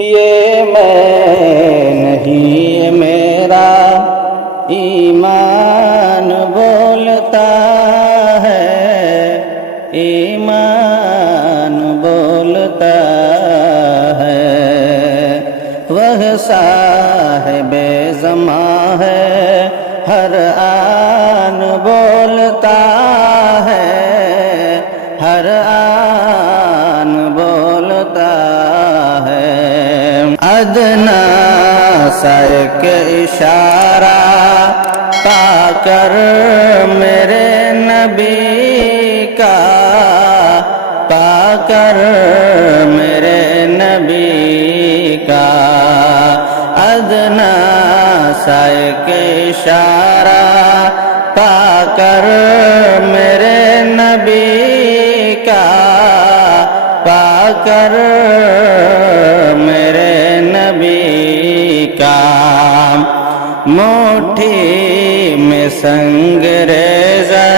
یہ میں نہیں یہ میرا ایمان بولتا ہے، ایمان بولتا ہے۔ وہ صاحب زماں ہے، ہر آن بولتا ہے، ہر آن بولتا ہے۔ ادنا سا ایک اشارہ پا کر میرے نبی کا، پا کر میرے نبی کا، ادنا سا ایک اشارہ پا کر میرے نبی کا، پا کر میرے نبی کا۔ مٹھی میں سنگ ریزہ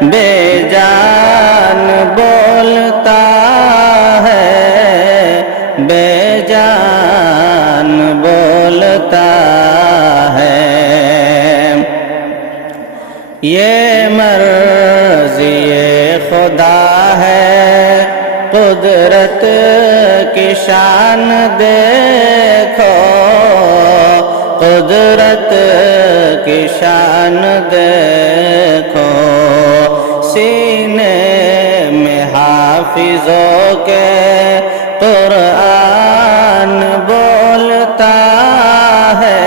بے جان بولتا ہے، بے جان بولتا ہے۔ یہ مرضی خدا ہے، قدرت کی شان دیکھو، قدرت کی شان دیکھو۔ سینے میں حافظوں کے قرآن بولتا ہے،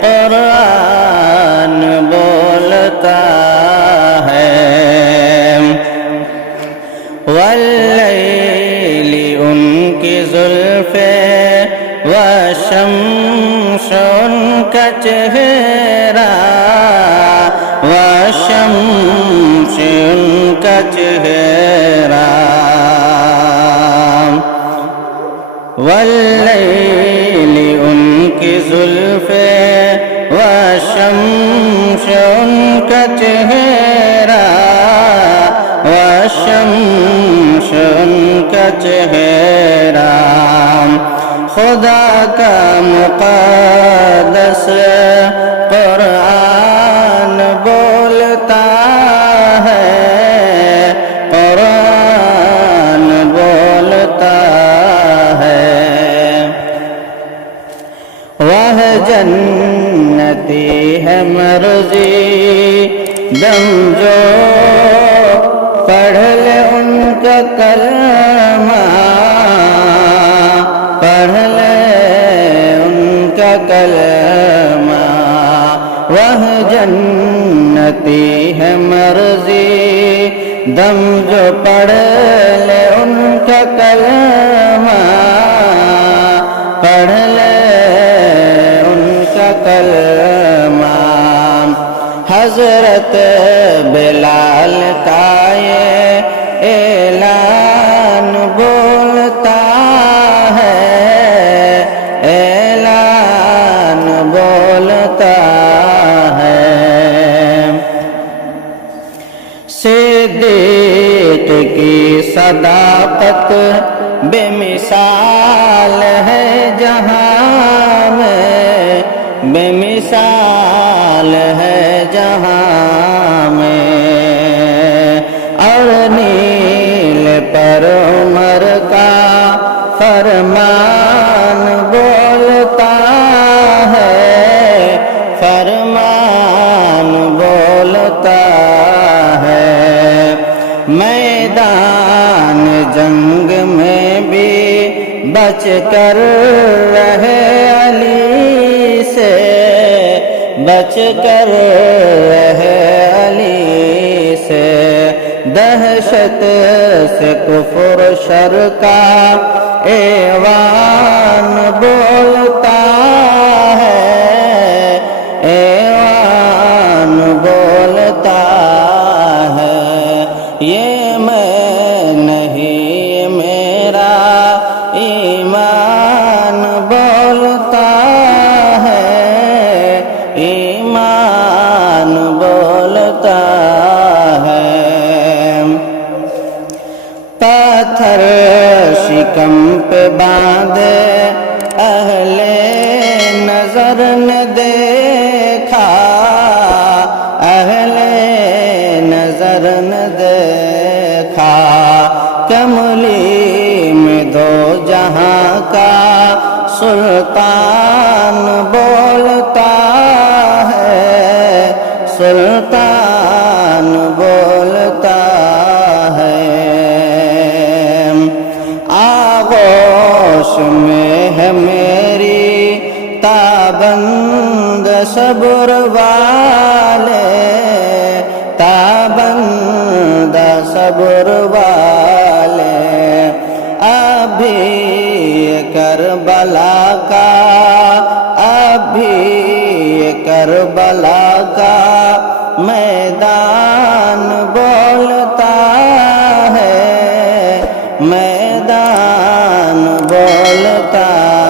قرآن بولتا ہے۔ واللیل ان کی زلفیں والشمس ان کا چہرہ، والشمس ان کا چہرہ۔ واللیل ان کی زلفیں والشمس ان کا چہرہ، والشمس ان کا چہرہ۔ خدا کا مقدس قرآن بولتا ہے، قرآن بولتا ہے۔ وہ جنتی ہے مرضی دم جو پڑھ لے ان کا کلمہ، پڑھ لے ان کا کلمہ۔ وہ جنتی ہے مرضی دم جو پڑھ لے ان کا کلمہ، پڑھ لے ان کا کلمہ۔ حضرت بلال کا یہ اعلان بولتا ہے، اعلان بولتا ہے۔ صدیق کی صداقت بے مثال ہے جہاں میں، بے مثال ہے جہاں میں۔ اور نیل پر عمر کا فرمان بولتا ہے، فرمان بولتا ہے۔ میدان جنگ میں بھی بچ کر رہے علی سے، بچ کر رہے علی سے۔ دہشت سے کفر شر کا ایوان بولتا ہے، ایوان بولتا ہے۔ یہ میں نہیں میرا ایمان بولتا ہے، ایمان بولتا ہے۔ پتھر شکم پہ باندھے اہلِ نظر نے دیکھا، اہلِ نظر نے دیکھا، کملی میں دو جہاں کا سلطان بولتا ہے، سلطان بولتا ہے۔ آغوش میں ہے میری تابند صبر والے، تابند صبر والے، ابھی کربلا کا، ابھی کربلا کا میدان بولتا ہے، میدان بولتا